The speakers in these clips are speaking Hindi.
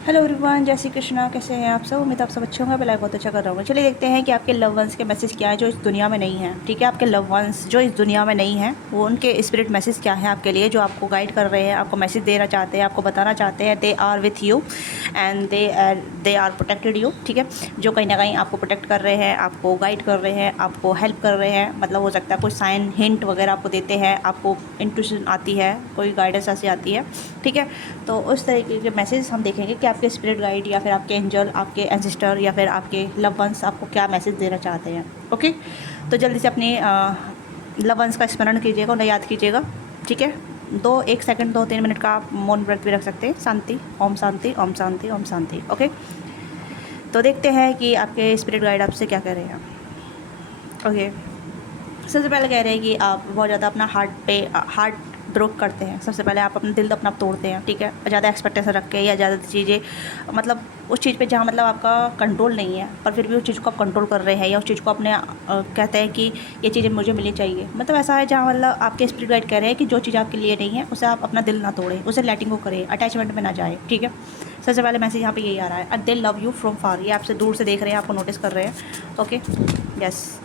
हेलो एवरीवन, जय श्री कृष्णा। कैसे हैं आप सब? उम्मीद आप सब अच्छे होंगे। मैं लाइफ बहुत अच्छा कर रहा हूँ। चलिए देखते हैं कि आपके लव वंस के मैसेज क्या है जो इस दुनिया में नहीं है। ठीक है, आपके लव वंस जो इस दुनिया में नहीं है वो उनके स्पिरिट मैसेज क्या है आपके लिए, जो आपको गाइड कर रहे हैं, आपको मैसेज देना चाहते हैं, आपको बताना चाहते हैं। They are with you and they are protected you. ठीक है, जो कहीं ना कहीं आपको प्रोटेक्ट कर रहे हैं, आपको गाइड कर रहे हैं, आपको हेल्प कर रहे हैं। मतलब हो सकता है कोई साइन हिंट वगैरह आपको देते हैं, आपको इंट्यूशन आती है, कोई गाइडेंस ऐसी आती है। ठीक है, तो उस तरीके के मैसेज हम देखेंगे कि आपके स्पिरिट गाइड या फिर आपके एंजल, आपके एंसिस्टर या फिर आपके लव वंस आपको क्या मैसेज देना चाहते हैं। ओके, तो जल्दी से अपने लव वंस का स्मरण कीजिएगा, उन्हें याद कीजिएगा। ठीक है, 1 सेकंड 2-3 मिनट का आप मौन व्रत भी रख सकते हैं। शांति, ओम शांति, ओम शांति, ओम शांति। ओके, तो देखते हैं कि आपके स्पिरिट गाइड आपसे क्या कह रहे हैं। ओके, सबसे पहले कह रहे हैं कि आप बहुत ज़्यादा अपना हार्ट ब्रोक करते हैं। सबसे पहले आप अपना दिल अपना तोड़ते हैं। ठीक है, ज़्यादा एक्सपेक्टेशन रख के या ज़्यादा चीज़ें, मतलब उस चीज़ पे जहाँ मतलब आपका कंट्रोल नहीं है, पर फिर भी उस चीज़ को आप कंट्रोल कर रहे हैं, या उस चीज़ को अपने कहते हैं कि ये चीज़ें मुझे मिलनी चाहिए। मतलब ऐसा है जहाँ मतलब आपके स्पिरिट गाइड कह रहे हैं कि जो चीज़ आपके लिए नहीं है उसे आप अपना दिल ना तोड़ें, उसे लेटिंग को करें, अटैचमेंट में ना जाए। ठीक है, सबसे पहले मैसेज यहाँ पे यही आ रहा है। And they love you from far, ये आपसे दूर से देख रहे हैं, आपको नोटिस कर रहे हैं। Okay, yes.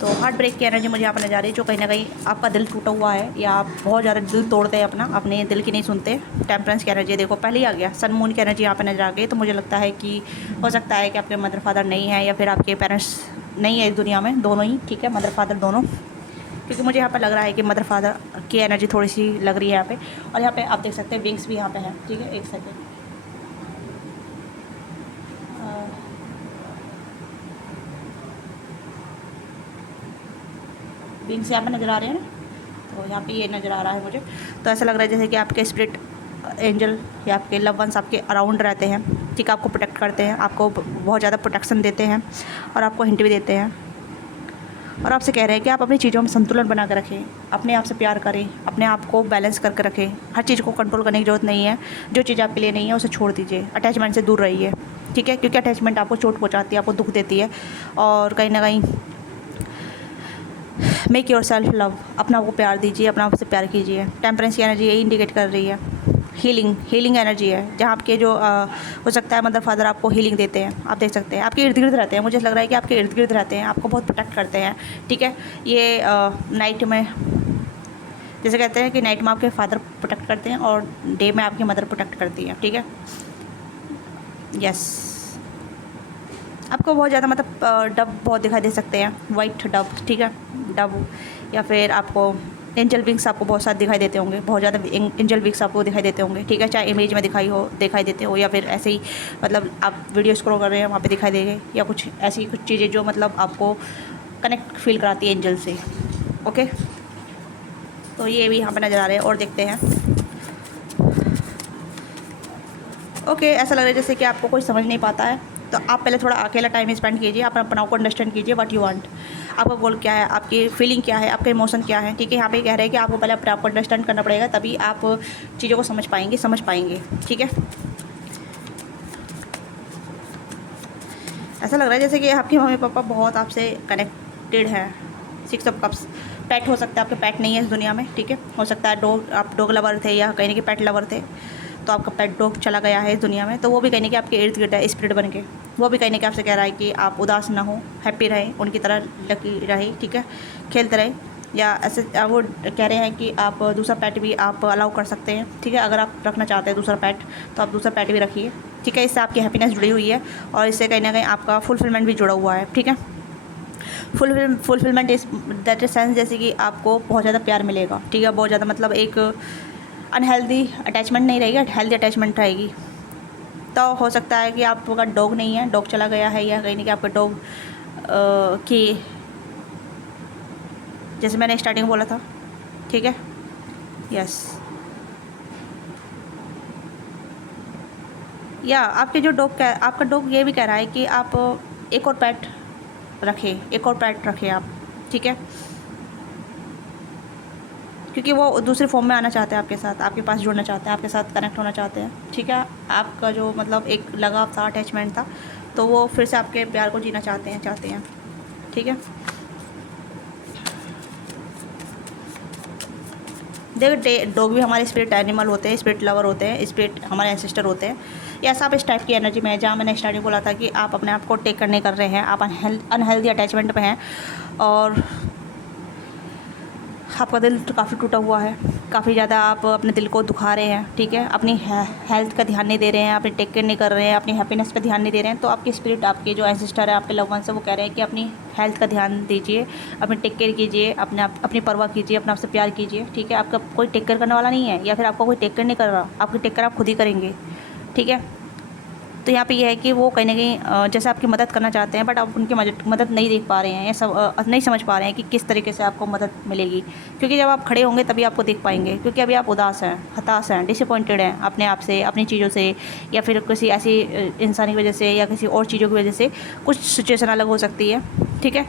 तो हार्ट ब्रेक की एनर्जी मुझे यहाँ पर नजर आ रही है, जो कहीं ना कहीं आपका दिल टूटा हुआ है या आप बहुत ज़्यादा दिल तोड़ते हैं अपना, अपने दिल की नहीं सुनते। टेम्परेंस की एनर्जी देखो, पहले ही आ गया। सन मून की एनर्जी यहाँ पर नजर आ गई। तो मुझे लगता है कि हो सकता है कि आपके मदर फादर नहीं है या फिर आपके पेरेंट्स नहीं है इस दुनिया में, दोनों ही। ठीक है, मदर फादर दोनों, क्योंकि मुझे यहाँ पर लग रहा है कि मदर फादर की एनर्जी थोड़ी सी लग रही है यहाँ पे। और यहाँ पे आप देख सकते हैं विंग्स भी यहाँ पे है। ठीक है, 1 सेकेंड। विंग्स यहाँ पे नज़र आ रहे हैं, तो यहाँ पे ये नज़र आ रहा है मुझे। तो ऐसा लग रहा है जैसे कि आपके स्पिरिट एंजल या आपके लव वंस आपके अराउंड रहते हैं। ठीक है, आपको प्रोटेक्ट करते हैं, आपको बहुत ज़्यादा प्रोटेक्शन देते हैं और आपको हिंट भी देते हैं। और आपसे कह रहे हैं कि आप अपनी चीज़ों में संतुलन बना कर रखें, अपने आप से प्यार करें, अपने आप को बैलेंस करके रखें। हर चीज़ को कंट्रोल करने की ज़रूरत नहीं है। जो चीज़ आपके लिए नहीं है उसे छोड़ दीजिए, अटैचमेंट से दूर रहिए। ठीक है, क्योंकि अटैचमेंट आपको चोट पहुँचाती है, आपको दुख देती है। और कहीं ना कहीं मेक योर सेल्फ लव, अपना आपको प्यार दीजिए, अपना आपसे प्यार कीजिए। टेम्परेंस की एनर्जी यही इंडिकेट कर रही है। हीलिंग एनर्जी है, जहाँ आपके जो हो सकता है मदर फादर आपको हीलिंग देते हैं। आप देख सकते हैं आपके इर्द गिर्द रहते हैं, मुझे लग रहा है कि आपके इर्द गिर्द रहते हैं, आपको बहुत प्रोटेक्ट करते हैं। ठीक है, ये नाइट में, जैसे कहते हैं कि नाइट में आपके फादर प्रोटेक्ट करते हैं और डे में आपकी मदर प्रोटेक्ट करती है। ठीक है, यस। आपको बहुत ज़्यादा मतलब डब बहुत दिखाई दे सकते हैं, वाइट डब। ठीक है, डब, या फिर आपको एंजल विंग्स आपको बहुत सारे दिखाई देते होंगे, बहुत ज़्यादा एंजल विंग्स आपको दिखाई देते होंगे। ठीक है, चाहे इमेज में दिखाई देते हो या फिर ऐसे ही मतलब आप वीडियो स्क्रॉल कर रहे हैं वहाँ पे दिखाई देंगे, या कुछ ऐसी कुछ चीज़ें जो मतलब आपको कनेक्ट फील कराती है एंजल से। ओके, तो ये भी यहाँ पे नज़र आ रहे हैं। और देखते हैं। ओके, ऐसा लग रहा है जैसे कि आपको कोई समझ नहीं पाता है, तो आप पहले थोड़ा अकेला टाइम स्पेंड कीजिए, आप अपना को अंडरस्टैंड कीजिए। व्हाट यू वांट, आपका गोल क्या है, आपकी फीलिंग क्या है, आपका इमोशन क्या है। ठीक है, यहाँ पे कह रहे हैं कि आपको पहले अपने आप को अंडरस्टैंड करना पड़ेगा, तभी आप चीज़ों को समझ पाएंगे। ठीक है, ऐसा लग रहा है जैसे कि आपके मम्मी पापा बहुत आपसे कनेक्टेड हैं। 6 ऑफ कप्स, पेट हो सकता है, आपके पेट नहीं है इस दुनिया में। ठीक है, हो सकता है डॉग, आप डॉग लवर थे या कहीं ना पेट लवर थे, तो आपका पेट डॉग चला गया है इस दुनिया में, तो वो भी कहीं ना आपके इर्द गिर्द है स्पिरिट बन के। वो भी कहीं ना आपसे कह रहा है कि आप उदास ना हो, हैप्पी रहें, उनकी तरह लकी रहे। ठीक है, खेलते रहें, या ऐसे वो कह रहे हैं कि आप दूसरा पेट भी आप अलाउ कर सकते हैं। ठीक है, अगर आप रखना चाहते हैं दूसरा पेट, तो आप दूसरा पेट भी रखिए। ठीक है, इससे आपकी हैप्पीनेस जुड़ी हुई है और इससे कहीं ना कहीं आपका फुलफिलमेंट भी जुड़ा हुआ है। ठीक है, फुलफिलमेंट इस दैट इज सेंस, जैसे कि आपको बहुत ज़्यादा प्यार मिलेगा। ठीक है, बहुत ज़्यादा मतलब एक अनहेल्दी अटैचमेंट नहीं रहेगी, हेल्दी अटैचमेंट रहेगी। तो हो सकता है कि आपका डॉग नहीं है, डॉग चला गया है, या कहीं नहीं कि आपका डॉग की, जैसे मैंने स्टार्टिंग में बोला था। ठीक है, यस, या आपके जो आपका डॉग ये भी कह रहा है कि आप एक और पेट रखें आप। ठीक है, क्योंकि वो दूसरे फॉर्म में आना चाहते हैं आपके साथ, आपके पास जुड़ना चाहते हैं, आपके साथ कनेक्ट होना चाहते हैं। ठीक है, आपका जो मतलब एक लगाव था, अटैचमेंट था, तो वो फिर से आपके प्यार को जीना चाहते हैं। ठीक है, देखो डॉग भी हमारे स्पिरिट एनिमल होते हैं, स्पिरिट लवर होते हैं, स्पिरिट हमारे एंसेस्टर होते हैं। या सब इस टाइप की एनर्जी में है, जहाँ मैंने स्टार्टिंग बोला था कि आप अपने आप को टेक करने कर रहे हैं, आप अनहेल्दी अटैचमेंट में हैं और आपका दिल तो काफ़ी टूटा हुआ है, काफ़ी ज़्यादा आप अपने दिल को दुखा रहे हैं, ठीक है। अपनी हेल्थ का ध्यान नहीं दे रहे हैं, अपनी टेक केयर नहीं कर रहे हैं, अपनी हैप्पीनेस पे ध्यान नहीं दे रहे हैं। तो आपके स्पिरिट, आपके जो एंसेस्टर है, आपके लव वंस है, वो कह रहे हैं कि अपनी हेल्थ का ध्यान दीजिए, अपनी टेक केयर कीजिए, अपनी परवाह कीजिए, अपने आप से प्यार कीजिए, ठीक है। आपका कोई टेक केयर करने वाला नहीं है, या फिर आपका कोई टेक केयर नहीं कर रहा, आपकी टेक केयर आप खुद ही करेंगे, ठीक है। तो यहाँ पे ये है कि वो कहीं ना कहीं जैसे आपकी मदद करना चाहते हैं, बट आप उनकी मदद नहीं देख पा रहे हैं, या नहीं समझ पा रहे हैं कि किस तरीके से आपको मदद मिलेगी। क्योंकि जब आप खड़े होंगे तभी आपको देख पाएंगे, क्योंकि अभी आप उदास हैं, हताश हैं, डिसअपॉइंटेड हैं अपने आप से, अपनी चीज़ों से, या फिर किसी ऐसी इंसान की वजह से, या किसी और चीज़ों की वजह से कुछ सिचुएशन अलग हो सकती है, ठीक है।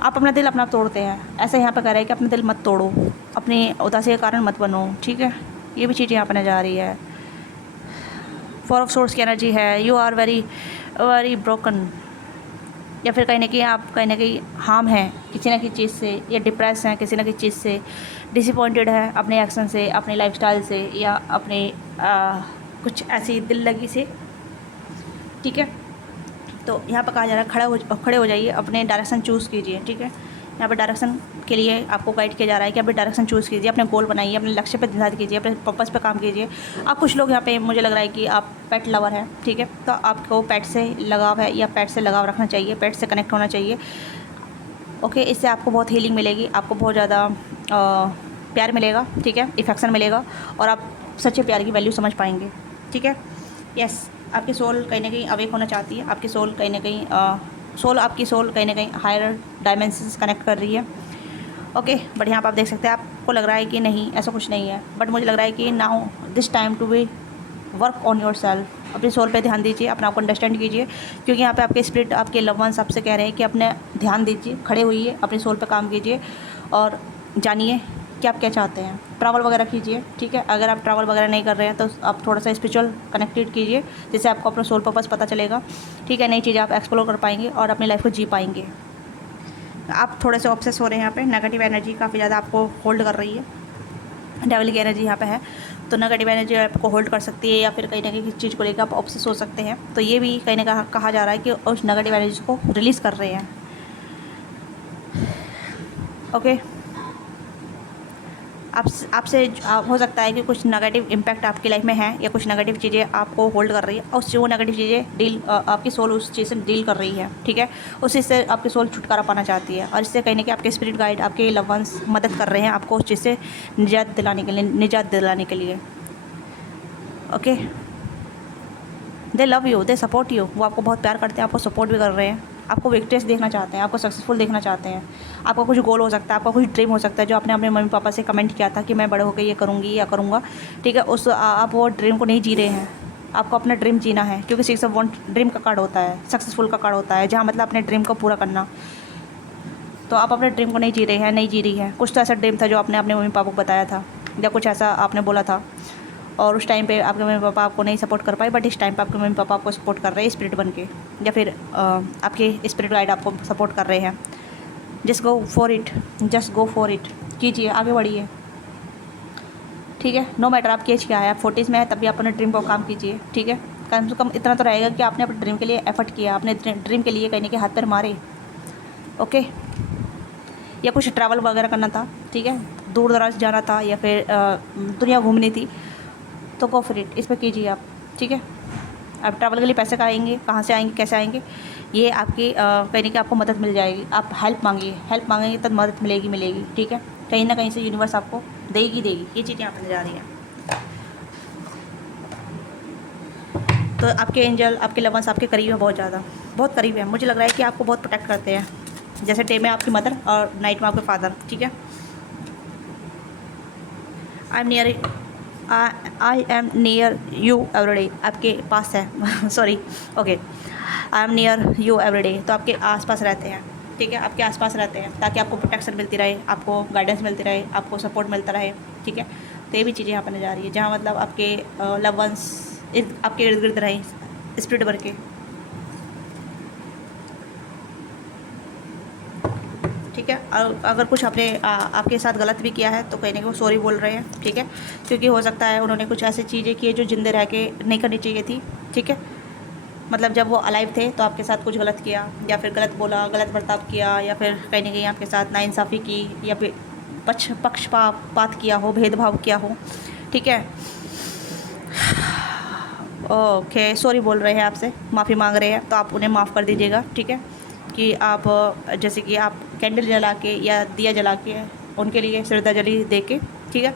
आप अपना दिल अपना तोड़ते हैं, ऐसे यहाँ पर कह रहे हैं कि अपना दिल मत तोड़ो, अपनी उदासी के कारण मत बनो, ठीक है। ये भी चीज़ यहाँ पर नजर आ रही है। 4 ऑफ सोर्स की एनर्जी है, you are very very broken, या फिर कहीं ना कहीं आप कहीं ना कहीं हार्म हैं किसी न किसी चीज़ से, या डिप्रेस हैं किसी न किसी चीज़ से, डिसअपॉइंटेड है अपने एक्शन से, अपने लाइफस्टाइल से, या अपने कुछ ऐसी दिल लगी से, ठीक है। तो यहाँ पर कहा जा रहा है खड़े हो जाइए, अपने डायरेक्शन चूज़ कीजिए, ठीक है। यहाँ पर डायरेक्शन के लिए आपको गाइड किया जा रहा है कि आप डायरेक्शन चूज़ कीजिए, अपने गोल बनाइए, अपने लक्ष्य पर ध्यान कीजिए, अपने पर्पस पे काम कीजिए। आप कुछ लोग यहाँ पे मुझे लग रहा है कि आप पेट लवर हैं, ठीक है। तो आपको पेट से लगाव है, या पेट से लगाव रखना चाहिए, पेट से कनेक्ट होना चाहिए, ओके। इससे आपको बहुत हीलिंग मिलेगी, आपको बहुत ज़्यादा प्यार मिलेगा, ठीक है, इफेक्शन मिलेगा, और आप सच्चे प्यार की वैल्यू समझ पाएंगे, ठीक है। यस, आपकी सोल कहीं ना कहीं अवेक होना चाहती है, आपकी सोल कहीं ना कहीं आपकी सोल कहीं ना कहीं हायर डायमेंशन से कनेक्ट कर रही है, ओके। बट यहाँ पर आप देख सकते हैं, आपको लग रहा है कि नहीं, ऐसा कुछ नहीं है, बट मुझे लग रहा है कि now this time to be work on yourself. अपनी सोल पे ध्यान दीजिए, अपने आप को अंडरस्टैंड कीजिए, क्योंकि यहाँ पे आपके स्पिरिट, आपके लव वंस आपसे कह रहे हैं कि अपने ध्यान दीजिए, खड़े होइए, अपनी सोल पे काम कीजिए, और जानिए कि आप क्या चाहते हैं। ट्रैवल वगैरह कीजिए, ठीक है। अगर आप ट्रैवल वगैरह नहीं कर रहे हैं तो आप थोड़ा सा स्पिरिचुअल कनेक्टेड कीजिए, जिससे आपको अपना सोल पर्पस पता चलेगा, ठीक है। नई चीज़ें आप एक्सप्लोर कर पाएंगे और अपनी लाइफ को जी पाएंगे। आप थोड़े से ऑब्सेस हो रहे हैं, यहाँ पे नेगेटिव एनर्जी काफ़ी ज़्यादा आपको होल्ड कर रही है, डेविल की एनर्जी यहाँ पे है, तो नेगेटिव एनर्जी आपको होल्ड कर सकती है, या फिर कहीं ना कहीं किसी चीज़ को लेकर आप ऑब्सेस हो सकते हैं। तो ये भी कहीं ना कहीं कहा जा रहा है कि उस नेगेटिव एनर्जी को रिलीज़ कर रहे हैं, ओके। आपसे हो सकता है कि कुछ नेगेटिव इम्पैक्ट आपकी लाइफ में है, या कुछ नेगेटिव चीज़ें आपको होल्ड कर रही है, और वो नेगेटिव चीज़ें आपकी सोल उस चीज़ से डील कर रही है, ठीक है। उस चीज़ से आपकी सोल छुटकारा पाना चाहती है, और इससे कहीं ना कहीं आपके स्पिरिट गाइड, आपके लव वंस मदद कर रहे हैं आपको उस चीज़ से निजात दिलाने के लिए, okay. They love you, they support you, वो आपको बहुत प्यार करते हैं, आपको सपोर्ट भी कर रहे हैं, आपको विक्ट्रियस देखना चाहते हैं, आपको सक्सेसफुल देखना चाहते हैं। आपका कुछ गोल हो सकता है, आपका कुछ ड्रीम हो सकता है, जो आपने अपने मम्मी पापा से कमेंट किया था कि मैं बड़े होकर ये करूँगी या करूँगा, ठीक है। आप वो ड्रीम को नहीं जी रहे हैं, आपको अपना ड्रीम जीना है, क्योंकि 6 ऑफ वांड ड्रीम का कार्ड होता है, सक्सेसफुल का कार्ड होता है, जहाँ मतलब अपने ड्रीम को पूरा करना। तो आप अपने ड्रीम को नहीं जी रहे हैं, नहीं जी रही है। कुछ तो ऐसा ड्रीम था जो आपने अपने मम्मी पापा को बताया था, या कुछ ऐसा आपने बोला था, और उस टाइम पे आपके मम्मी पापा आपको नहीं सपोर्ट कर पाए, बट इस टाइम पे आपके मम्मी पापा आपको सपोर्ट कर रहे हैं स्पिरिट बन के, या फिर आपके स्पिरिट गाइड आपको सपोर्ट कर रहे हैं। Just go for it, just go for it, कीजिए, आगे बढ़िए, ठीक है। नो मैटर आपकी एज क्या है, आप 40s में है तब भी अपने ड्रीम पर काम कीजिए, ठीक है। कम से कम इतना तो रहेगा कि आपने अपने ड्रीम के लिए एफर्ट किया, अपने ड्रीम के लिए कहीं के हाथ पैर मारे, ओके। या कुछ ट्रैवल वगैरह करना था, ठीक है, दूर दराज जाना था, या फिर दुनिया घूमनी थी, तो गो फॉर इट, इस पर कीजिए आप, ठीक है। आप ट्रैवल के लिए पैसे कहाँ से आएंगे, कैसे आएंगे, ये आपकी कहीं ना कहीं आपको मदद मिल जाएगी। आप हेल्प मांगेंगे तब मदद मिलेगी, ठीक है। कहीं ना कहीं से यूनिवर्स आपको देगी, ये चीज़ें यहाँ पर जा रही हैं। तो आपके एंजल, आपके लव वंस आपके करीब है, बहुत करीब है। मुझे लग रहा है कि आपको बहुत प्रोटेक्ट करते हैं, जैसे डे में आपकी मदर और नाइट में आपके फादर, ठीक है। I am near you everyday, आपके पास है sorry, okay. I am near you everyday, तो आपके आसपास रहते हैं, ठीक है, आपके आसपास रहते हैं, ताकि आपको प्रोटेक्शन मिलती रहे, आपको गाइडेंस मिलती रहे, आपको सपोर्ट मिलता रहे, ठीक है। तो ये भी चीज़ें यहाँ पर नजर आ रही है, जहाँ मतलब आपके लव वंस आपके इर्द गिर्द रहे स्पिरिट भर के, ठीक है। ठीक है। अगर कुछ आपके साथ गलत भी किया है तो कहीं ना कहीं वो सॉरी बोल रहे हैं, ठीक है, क्योंकि हो सकता है उन्होंने कुछ ऐसी चीज़ें की है जो जिंदे रह के नहीं करनी चाहिए थी, ठीक है। मतलब जब वो अलाइव थे तो आपके साथ कुछ गलत किया, या फिर गलत बोला, गलत बर्ताव किया, या फिर कहीं ना कहीं आपके साथ नाइंसाफ़ी की, या फिर पक्षपात किया हो, भेदभाव किया हो, ठीक है। ओके, सॉरी बोल रहे हैं, आपसे माफ़ी मांग रहे हैं, तो आप उन्हें माफ़ कर दीजिएगा, ठीक है। कि आप जैसे कि आप कैंडल जला के या दिया जला के उनके लिए श्रद्धांजलि दे के, ठीक है,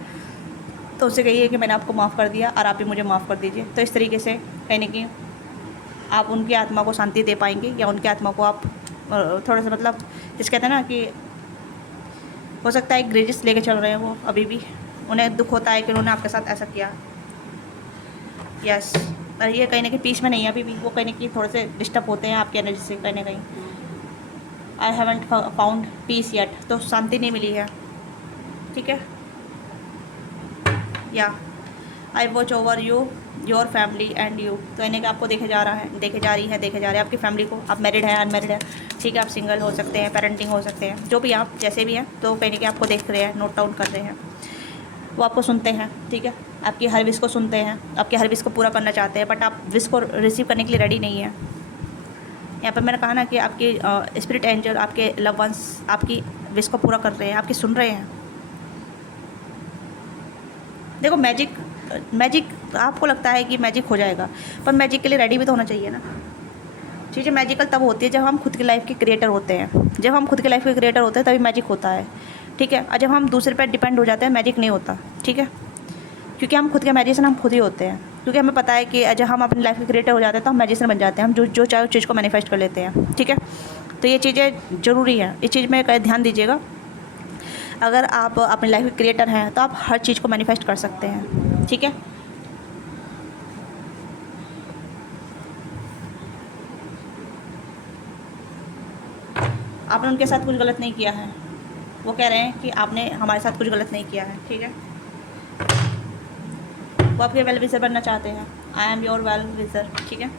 तो उससे कहिए कि मैंने आपको माफ़ कर दिया और आप भी मुझे माफ़ कर दीजिए। तो इस तरीके से कहीं ना कहीं आप उनकी आत्मा को शांति दे पाएंगे, या उनकी आत्मा को आप थोड़ा सा मतलब जिस कहते हैं ना कि हो सकता है ग्रेजेस लेके चल रहे हैं वो अभी भी, उन्हें दुख होता है कि उन्होंने आपके साथ ऐसा किया। यस, और ये कहीं ना कहीं पीस में नहीं है अभी भी, वो कहीं ना कहीं थोड़े से डिस्टर्ब होते हैं आपकी एनर्जी से कहीं ना कहीं। I haven't found peace yet, तो शांति नहीं मिली है, ठीक है। या I watch over you your family and you, तो इन्हें आपको देखे जा रहा है, देखे जा रही है, देखे जा रहे हैं आपकी फैमिली को। आप मैरिड हैं, अनमैरिड है, ठीक है, आप सिंगल हो सकते हैं, पेरेंटिंग हो सकते हैं, जो भी आप जैसे भी हैं, तो कहीं ना कहीं आपको देख रहे हैं, नोट डाउन कर रहे हैं, वो आपको सुनते हैं, ठीक है, आपकी हर विश को सुनते हैं, आपके हर विश को पूरा करना चाहते हैं, बट आप विश को रिसीव करने के लिए रेडी नहीं है। यहाँ पर मैंने कहा ना कि आपकी स्पिरिट एंजल, आपके लव वंस आपकी विश को पूरा कर रहे हैं, आपकी सुन रहे हैं। देखो मैजिक आपको लगता है कि मैजिक हो जाएगा, पर मैजिक के लिए रेडी भी तो होना चाहिए ना। चीज़ें मैजिकल तब होती है जब हम खुद की लाइफ के क्रिएटर होते हैं, जब हम खुद की लाइफ के क्रिएटर होते हैं तभी मैजिक होता है, ठीक है। और जब हम दूसरे पर डिपेंड हो जाते हैं मैजिक नहीं होता, ठीक है, क्योंकि हम खुद के मैजिशियन हम खुद ही होते हैं, क्योंकि हमें पता है कि जब हम अपनी लाइफ के क्रिएटर हो जाते हैं तो हम मैजिशियन बन जाते हैं, हम जो चाहे उस चीज़ को मैनिफेस्ट कर लेते हैं, ठीक है। तो ये चीज़ें ज़रूरी है, इस चीज़ में ध्यान दीजिएगा। अगर आप अपनी लाइफ के क्रिएटर हैं तो आप हर चीज़ को मैनिफेस्ट कर सकते हैं, ठीक है। आपने उनके साथ कुछ गलत नहीं किया है, वो कह रहे हैं कि आपने हमारे साथ कुछ गलत नहीं किया है, ठीक है। वो आपके वेल विजर बनना चाहते हैं, आई एम योर वेल विजर, ठीक है।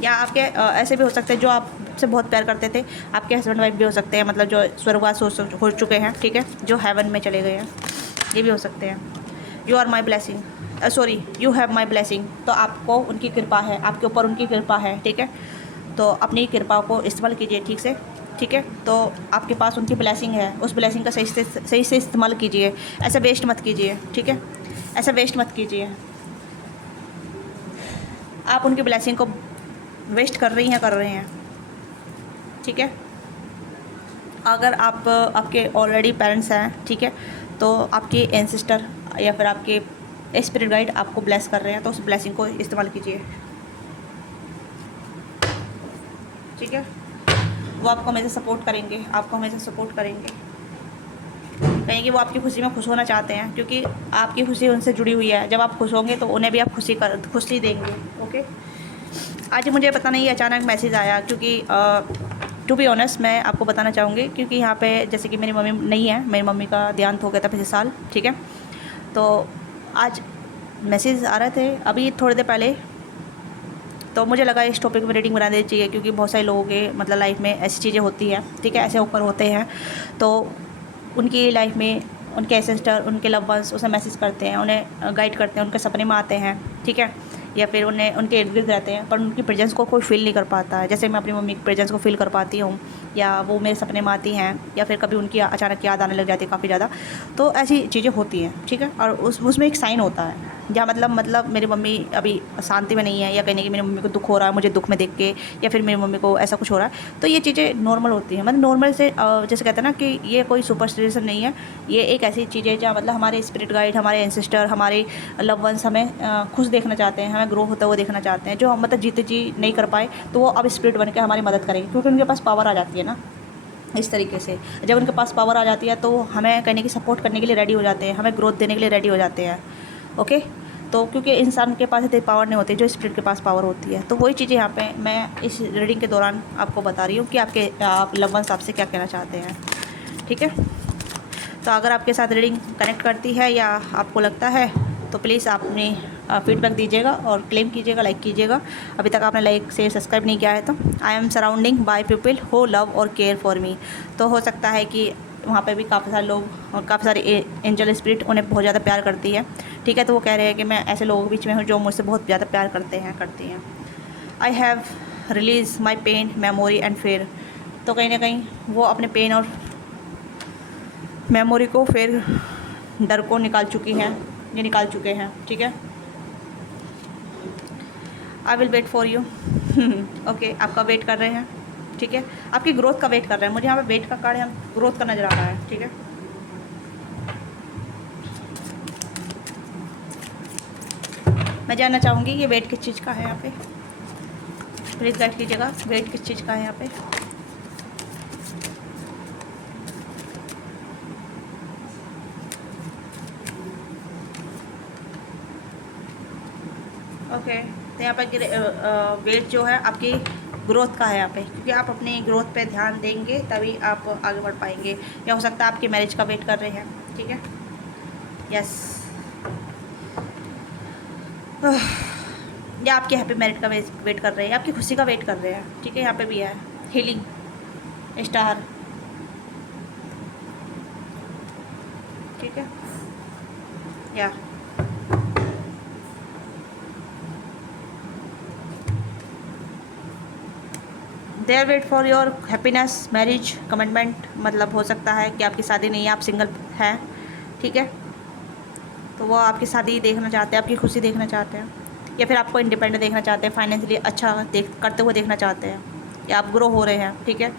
या आपके ऐसे भी हो सकते हैं जो आपसे बहुत प्यार करते थे, आपके हस्बैंड वाइफ भी हो सकते हैं, मतलब जो स्वर्गवास हो चुके हैं, ठीक है, जो हेवन में चले गए हैं, ये भी हो सकते हैं। You are my blessing, sorry you have my blessing, तो आपको उनकी कृपा है, आपके ऊपर उनकी कृपा है, ठीक है। तो अपनी कृपा को इस्तेमाल कीजिए ठीक से, ठीक है। तो आपके पास उनकी ब्लेसिंग है, उस ब्लेसिंग का सही से इस्तेमाल कीजिए, ऐसा वेस्ट मत कीजिए, ठीक है, ऐसा वेस्ट मत कीजिए। आप उनकी ब्लेसिंग को वेस्ट कर रहे हैं, ठीक है। अगर आपके ऑलरेडी पेरेंट्स हैं, ठीक है, तो आपके एंसेस्टर या फिर आपके स्पिरिट गाइड आपको ब्लेस कर रहे हैं, तो उस ब्लेसिंग को इस्तेमाल कीजिए, ठीक है। वो आपको हमेशा सपोर्ट करेंगे, आपको हमेशा सपोर्ट करेंगे, कहीं कि वो आपकी खुशी में खुश होना चाहते हैं, क्योंकि आपकी खुशी उनसे जुड़ी हुई है। जब आप खुश होंगे तो उन्हें भी आप खुशी देंगे, ओके। आज मुझे पता नहीं अचानक मैसेज आया, क्योंकि टू बी ऑनेस्ट मैं आपको बताना चाहूँगी, क्योंकि यहाँ पे जैसे कि मेरी मम्मी नहीं है, मेरी मम्मी का देहांत हो गया था पिछले साल, ठीक है। तो आज मैसेज आ रहे थे अभी थोड़ी देर पहले, तो मुझे लगा इस टॉपिक में रीडिंग बना देनी चाहिए, क्योंकि बहुत सारे लोगों के मतलब लाइफ में ऐसी चीज़ें होती हैं, ठीक है, ऐसे ऊपर होते हैं, तो उनकी लाइफ में उनके एंसेस्टर, उनके लव वंस उसे मैसेज करते हैं, उन्हें गाइड करते हैं, उनके सपने में आते हैं, ठीक है, या फिर उन्हें उनके इर्द गिर्द रहते हैं, पर उनकी प्रेजेंस को कोई फील नहीं कर पाता है। जैसे मैं अपनी मम्मी की प्रेजेंस को फील कर पाती हूँ, या वो मेरे सपने में आती हैं, या फिर कभी उनकी अचानक याद आने लग जाती है काफ़ी ज़्यादा, तो ऐसी चीज़ें होती हैं, ठीक है। और उसमें एक साइन होता है, या मतलब मेरी मम्मी अभी शांति में नहीं है, या कहने की मेरी मम्मी को दुख हो रहा है मुझे दुख में देख के, या फिर मेरी मम्मी को ऐसा कुछ हो रहा है, तो ये चीज़ें नॉर्मल होती हैं। मतलब नॉर्मल से जैसे कहते हैं ना कि ये कोई सुपरस्टिशन नहीं है, ये एक ऐसी चीज़ है जहाँ मतलब हमारे स्पिरिट गाइड, हमारे एंसेस्टर, हमारे लव वंस हमें खुश देखना चाहते हैं, हमें ग्रो होता हुआ देखना चाहते हैं। जो हम मतलब जीते जी नहीं कर पाए, तो वो अब स्पिरिट बन के हमारी मदद करेंगे, क्योंकि उनके पास पावर आ जाती है ना। इस तरीके से जब उनके पास पावर आ जाती है तो हमें कहने की सपोर्ट करने के लिए रेडी हो जाते हैं, हमें ग्रोथ देने के लिए रेडी हो जाते हैं, ओके। तो क्योंकि इंसान के पास इतनी पावर नहीं होती जो स्पिरिट के पास पावर होती है, तो वही चीज़ें यहाँ पे मैं इस रीडिंग के दौरान आपको बता रही हूँ कि आप लव वंस आपसे क्या कहना चाहते हैं, ठीक है। तो अगर आपके साथ रीडिंग कनेक्ट करती है या आपको लगता है तो प्लीज़ आप अपनी फीडबैक दीजिएगा और क्लेम कीजिएगा, लाइक कीजिएगा। अभी तक आपने लाइक से सब्सक्राइब नहीं किया है तो। I am surrounding by people who love और केयर फॉर मी। तो हो सकता है कि वहाँ पे भी काफ़ी सारे लोग और काफ़ी सारे एंजल स्पिरिट उन्हें बहुत ज़्यादा प्यार करती है, ठीक है। तो वो कह रहे हैं कि मैं ऐसे लोगों के बीच में हूँ जो मुझसे बहुत ज़्यादा प्यार करते हैं, करती हैं। I have release my pain memory and fear. तो कहीं ना कहीं वो अपने पेन और मेमोरी को, फिर डर को निकाल चुकी हैं, ये निकाल चुके हैं, ठीक है। I will wait for you. Okay, आपका वेट कर रहे हैं, ठीक है। आपकी ग्रोथ का वेट कर रहे हैं। मुझे यहाँ पे वेट का कार्ड है, ग्रोथ का नज़र आ रहा है, ठीक है। मैं जानना चाहूँगी ये वेट किस चीज़ का है यहाँ पे, प्लीज़ गाइड कीजिएगा। वेट किस चीज़ का है यहाँ पे? ओके, तो यहाँ पर वेट जो है आपकी ग्रोथ का है यहाँ पे, क्योंकि आप अपनी ग्रोथ पे ध्यान देंगे तभी आप आगे बढ़ पाएंगे। या हो सकता है आपकी मैरिज का वेट कर रहे हैं, ठीक है। यस, या आपके हैप्पी मैरिज का वेट कर रहे हैं, आपकी खुशी का वेट कर रहे हैं, ठीक है। यहाँ पे भी है हीलिंग स्टार, ठीक है। या there wait for your happiness marriage commitment. मतलब हो सकता है कि आपकी शादी नहीं है, आप सिंगल हैं, ठीक है। तो वो आपकी शादी देखना चाहते हैं, आपकी खुशी देखना चाहते हैं, या फिर आपको इंडिपेंडेंट देखना चाहते हैं, फाइनेंशियली अच्छा करते हुए देखना चाहते हैं, या आप ग्रो हो रहे हैं, ठीक है।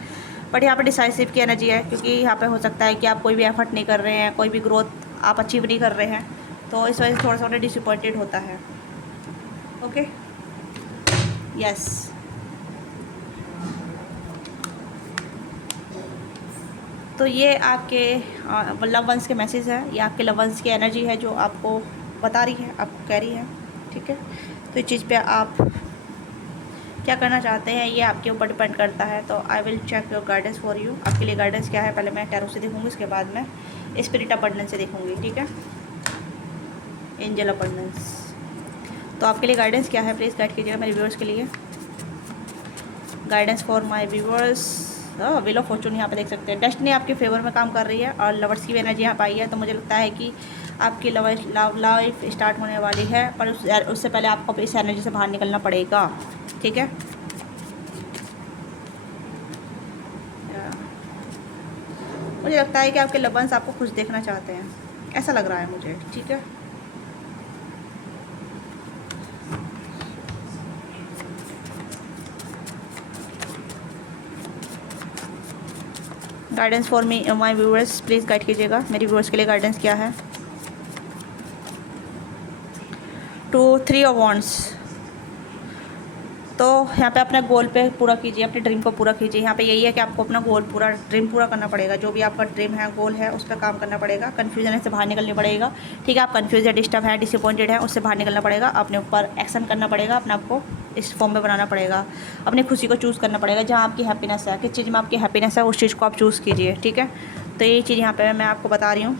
बट यहाँ पे डिसाइसिव की एनर्जी है, क्योंकि यहाँ पे हो सकता है कि आप कोई भी एफर्ट नहीं कर रहे हैं, कोई भी ग्रोथ आप अचीव नहीं कर रहे हैं, तो इस वजह से थोड़ा सा उन्हें डिसअपॉइंटेड होता है। Okay, yes. तो ये आपके लव वंस के मैसेज है, ये आपके लव वंस की एनर्जी है जो आपको बता रही है, आपको कह रही है, ठीक है। तो इस चीज़ पे आप क्या करना चाहते हैं ये आपके ऊपर डिपेंड करता है। तो I will check your guidance for you. आपके लिए गाइडेंस क्या है, पहले मैं टैरो से देखूँगी, उसके बाद मैं स्पिरिट अबंडेंस से देखूँगी, ठीक है। Angel abundance. तो आपके लिए गाइडेंस क्या है, प्लीज़ गाइड कीजिएगा मेरे व्यूअर्स के लिए। Guidance for my viewers. Wheel of Fortune यहाँ पे देख सकते हैं, डेस्टिनी आपके फेवर में काम कर रही है और लवर्स की भी एनर्जी यहाँ पे आई है। तो मुझे लगता है कि आपकी लव लाइफ स्टार्ट होने वाली है, पर उससे पहले आपको इस एनर्जी से बाहर निकलना पड़ेगा, ठीक है। मुझे लगता है कि आपके लव वंस आपको खुश देखना चाहते हैं, ऐसा लग रहा है मुझे, ठीक है। Guidance for me my viewers, please guide कीजिएगा मेरे व्यूअर्स के लिए गाइडेंस क्या है। 2 3 ऑफ वांड्स। तो यहाँ पे अपना गोल पे पूरा कीजिए, अपने ड्रीम को पूरा कीजिए। यहाँ पे यही है कि आपको अपना गोल पूरा ड्रीम पूरा करना पड़ेगा। जो भी आपका ड्रीम है, गोल है, उस पर काम करना पड़ेगा। कन्फ्यूजन से बाहर निकलना पड़ेगा, ठीक है। आप कन्फ्यूज है, डिस्टर्ब है, डिसअपॉइंटेड है, उससे बाहर निकलना पड़ेगा। अपने ऊपर एक्शन करना पड़ेगा, अपने आपको इस फॉर्म में बनाना पड़ेगा। अपनी खुशी को चूज़ करना पड़ेगा। जहाँ आपकी हैप्पीनेस है, किस चीज़ में आपकी हैप्पीनेस है, उस चीज़ को आप चूज़ कीजिए, ठीक है। तो यही चीज़ यहाँ पर मैं आपको बता रही हूँ,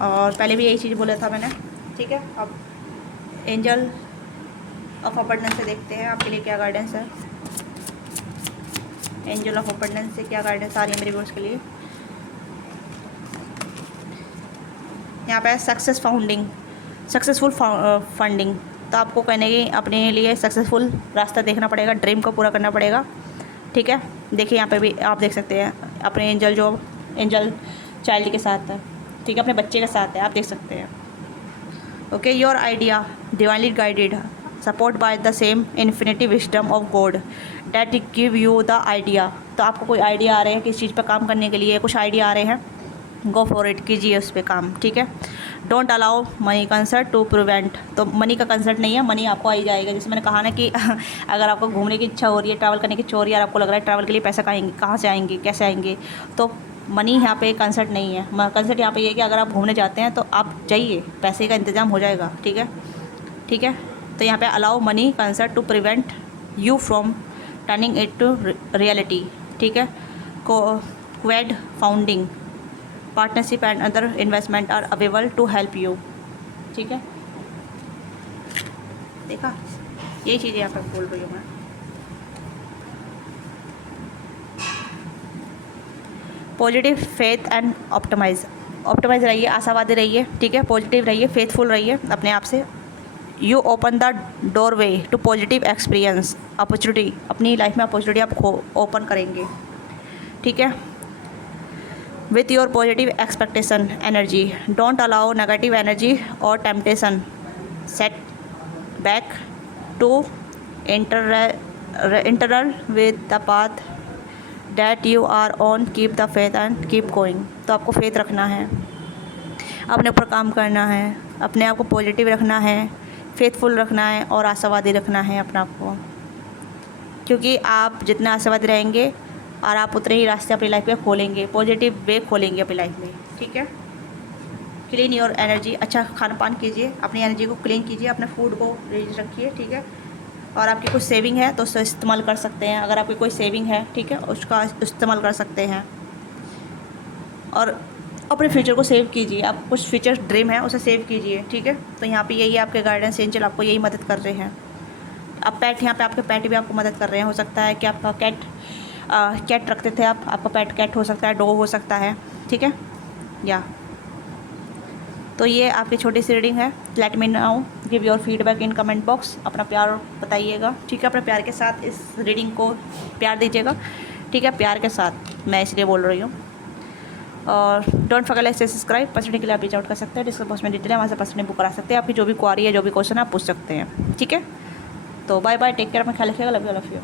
और पहले भी यही चीज़ बोला था मैंने, ठीक है। अब एंजल ऑफ अबंडेंस से देखते हैं आपके लिए क्या गाइडेंस है। एंजल ऑफ अबंडेंस से क्या गाइडेंस आ रही है मेरे व्यूअर्स के लिए। यहाँ पे सक्सेस फाउंडिंग, सक्सेसफुल फंडिंग। तो आपको कहने की अपने लिए सक्सेसफुल रास्ता देखना पड़ेगा, ड्रीम को पूरा करना पड़ेगा, ठीक है। देखिए यहाँ पे भी आप देख सकते हैं अपने एंजल चाइल्ड के साथ है, ठीक है, अपने बच्चे के साथ है, आप देख सकते हैं। Okay, your idea divinely guided, support by the same infinity wisdom of God that give you the idea. तो आपको कोई आइडिया आ रहे हैं किस चीज़ पर काम करने के लिए, कुछ आइडिया आ रहे हैं, गो फॉर इट, कीजिए उस पर काम, ठीक है। Don't allow money concert to prevent. तो मनी का कंसर्ट नहीं है, मनी आपको आई जाएगा। जैसे मैंने कहा ना कि अगर आपको घूमने की इच्छा हो रही है, ट्रैवल करने की इच्छा हो रही है, और आपको लग रहा है ट्रैवल के लिए पैसा कहाँ से आएंगे, कैसे आएंगे, तो मनी यहाँ पे कंसर्ट नहीं है। कंसर्ट यहाँ पे ये है कि अगर आप घूमने जाते हैं तो आप जाइए, पैसे का इंतज़ाम हो जाएगा, ठीक है, ठीक है। तो यहाँ पे allow money concert to prevent you from turning it to reality, ठीक है। Quid founding partnership and other investment are available to help you, ठीक है। देखा, यही चीज़ें यहाँ पर बोल रही हूँ मैं। Positive, faith and optimise. Optimise रहिए, आशावादी रहिए, ठीक है। पॉजिटिव रहिए, फेथफुल रहिए अपने आप से। You open the door way to positive experience, opportunity, अपनी लाइफ में अपॉर्चुनिटी आप ओपन करेंगे, ठीक है। With your positive expectation energy, don't allow negative energy और temptation set back to internal with the path that you are on, keep the faith and keep going. तो आपको फेथ रखना है, अपने ऊपर काम करना है, अपने आप को पॉजिटिव रखना है, फेथफुल रखना है और आशावादी रखना है अपने आप को, क्योंकि आप जितना आशावादी रहेंगे और आप उतने ही रास्ते अपनी लाइफ में खोलेंगे, पॉजिटिव वे खोलेंगे अपनी लाइफ में, ठीक है। क्लीन योर एनर्जी, अच्छा खान पान कीजिए, अपनी एनर्जी को क्लीन कीजिए, अपने फूड को रेडी रखिए, ठीक है। और आपकी कुछ सेविंग है तो उसका इस्तेमाल कर सकते हैं, अगर आपकी कोई सेविंग है, ठीक है, उसका इस्तेमाल कर सकते हैं। और अपने फ्यूचर को सेव कीजिए, आप कुछ फ्यूचर ड्रीम है उसे सेव कीजिए, ठीक है। तो यहाँ पे यही आपके गाइडेंस एंजल आपको यही मदद कर रहे हैं। अब पेट, यहाँ पे आपके पेट भी आपको मदद कर रहे हैं। हो सकता है कि आपका कैट रखते थे आप, आपका पेट कैट हो सकता है, डॉग हो सकता है, ठीक है। या तो ये आपकी छोटी सी रीडिंग है। Let me now, give your feedback in comment box, अपना प्यार बताइएगा, ठीक है। अपने प्यार के साथ इस रीडिंग को प्यार दीजिएगा, ठीक है, प्यार के साथ, मैं इसलिए बोल रही हूँ। और डोंट फॉरगेट से सब्सक्राइब। पर्सनली के लिए आप रीच आउट कर सकते हैं, डिस्क्रिप्शन बॉक्स में डिटेल है, वहाँ से पर्सनली बुक करा सकते हैं। आपकी जो भी क्वारी है, जो भी क्वेश्चन है, आप पूछ सकते हैं, ठीक है। तो बाय बाय, टेक केयर, अपना ख्याल रखिएगा, लव यू।